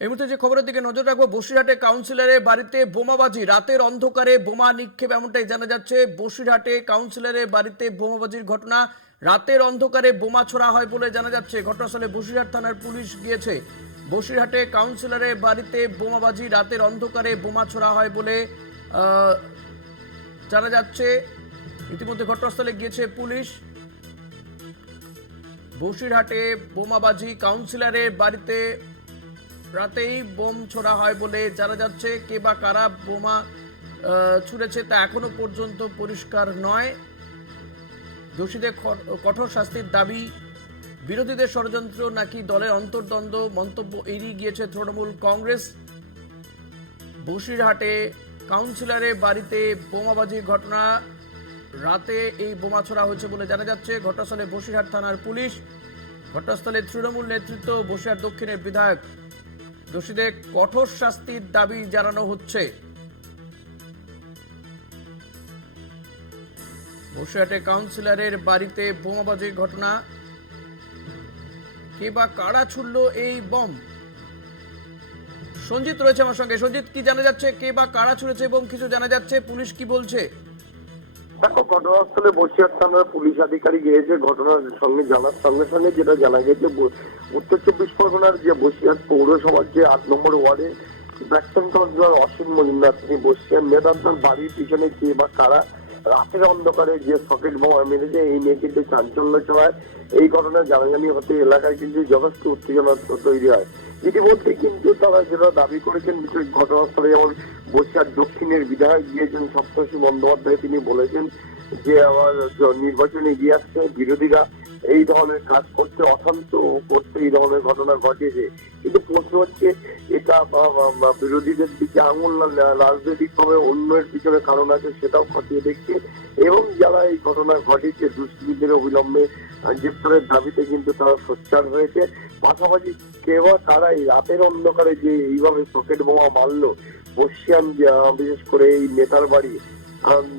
এই মুহূর্তে যে খবরের দিকে নজর রাখবো, বসিরহাটে কাউন্সিলরের বাড়িতে বোমাবাজি, রাতের অন্ধকারে বোমা নিক্ষেপ, এমনটাই জানা যাচ্ছে। বসিরহাটে কাউন্সিলরের বাড়িতে বোমাবাজির ঘটনা, রাতের অন্ধকারে বোমা ছোড়া হয় বলে জানা যাচ্ছে। ঘটনাস্থলে বসিরহাট থানার পুলিশ গিয়েছে। বসিরহাটে কাউন্সিলরের বাড়িতে বোমাবাজি, রাতের অন্ধকারে বোমা ছোড়া হয় বলে আহ, জানা যাচ্ছে। ইতিমধ্যে ঘটনাস্থলে গিয়েছে পুলিশ। বসিরহাটে বোমাবাজি, কাউন্সিলরের বাড়িতে রাতেই বোম ছোড়া হয় বলে জানা যাচ্ছে। কে বা কারা বোমা ছুড়েছে তা এখনো পর্যন্ত পরিষ্কার নয়। দোষীদের কঠোর শাস্তির দাবি। বিরোধীদের ষড়যন্ত্র নাকি দলের অন্তর্দ্বন্দ্ব, মন্তব্য এড়িয়ে গিয়েছে তৃণমূল কংগ্রেস। বসিরহাটে কাউন্সিলরের বাড়িতে বোমাবাজির ঘটনা, রাতে এই বোমা ছোড়া হয়েছে বলে জানা যাচ্ছে। ঘটনাস্থলে বসিরহাট থানার পুলিশ, ঘটনাস্থলে তৃণমূল নেতৃত্ব, বসিরহাট দক্ষিণের বিধায়ক। দোষীদের কঠোর শাস্তির দাবি জানানো হচ্ছে। বসিরহাটে কাউন্সিলরের বাড়িতে বোমাবাজির ঘটনা, কে বা কারা ছুড়ল এই বম? সঞ্জিত রয়েছে আমার সঙ্গে। সঞ্জিত, কি জানা যাচ্ছে, কে বা কারা ছুড়েছে এবং কিছু জানা যাচ্ছে, পুলিশ কি বলছে? দেখো, ঘটনাস্থলে বসিরহাট থানার পুলিশ আধিকারিক গিয়েছে। ঘটনার সঙ্গে জানার সঙ্গে সঙ্গে যেটা জানা গেছে, উত্তর চব্বিশ পরগনার যে বসিরহাট পৌরসভার যে 8 নম্বর ওয়ার্ডে প্রাক্তন কাউন্সিলর অসীম মজুমদার, তিনি বসিরহাট মেদান্তার বাড়ির পিছনে কে বা কারা রাতের অন্ধকারে যে সকেট বোমা মেরেছে, এই নিয়ে কিন্তু চাঞ্চল্য ছড়ায়। এই ঘটনা জানাজানি হতে এলাকায় কিন্তু যথেষ্ট উত্তেজনা তৈরি হয়। ইতিমধ্যে কিন্তু তারা যেটা দাবি করেছেন, বিশেষ ঘটনাস্থলে যেমন বসিরহাট দক্ষিণের বিধায়ক গিয়েছেন সপ্তর্ষি বন্দ্যোপাধ্যায়, তিনি বলেছেন যে আমার নির্বাচনে এগিয়ে আসছে, বিরোধীরা এই ধরনের কাজ করতে, অশান্ত করতে এই ধরনের ঘটনা ঘটিয়েছে। কিন্তু প্রশ্ন হচ্ছে, এটা বিরোধীদের দিকে আঙুল না রাজনৈতিক ভাবে অন্যের পিছনে কারণ আছে সেটাও খতিয়ে দেখছে। এবং যারা এই ঘটনা ঘটিয়েছে, দুষ্কৃতীদের অবিলম্বে গ্রেপ্তারের দাবিতে কিন্তু তারা সোচ্চার হয়েছে। পাশাপাশি কেউ তারা এই রাতের অন্ধকারে যে এইভাবে সকেট বোমা মারলো বসিয়ান, বিশেষ করে এই নেতার বাড়ি,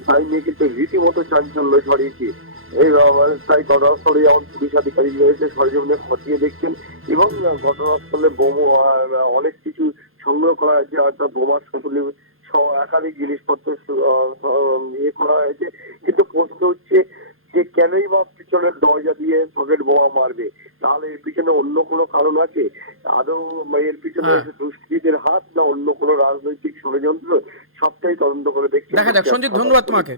তাই নিয়ে কিন্তু রীতিমতো চাঞ্চল্য ছড়িয়েছে। এই তাই ঘটনাস্থলে যেমন পুলিশ আধিকারিক রয়েছে, সরজমিনে খতিয়ে দেখছেন এবং ঘটনাস্থলে অনেক কিছু সংগ্রহ করা হয়েছে, অর্থাৎ বোমার সতুলি সহ একাধিক জিনিসপত্র ইয়ে করা হয়েছে। কিন্তু প্রশ্ন হচ্ছে যে কেনই বা পিছনের দরজা দিয়ে সকেট বোমা মারবে? তাহলে এর পিছনে অন্য কোনো কারণ আছে? আদৌ এর পিছনে দুষ্কৃতীদের হাত, না অন্য কোনো রাজনৈতিক ষড়যন্ত্র? সবটাই তদন্ত করে দেখছে। দেখা যাক। সঞ্জিত, ধন্যবাদ তোমাকে।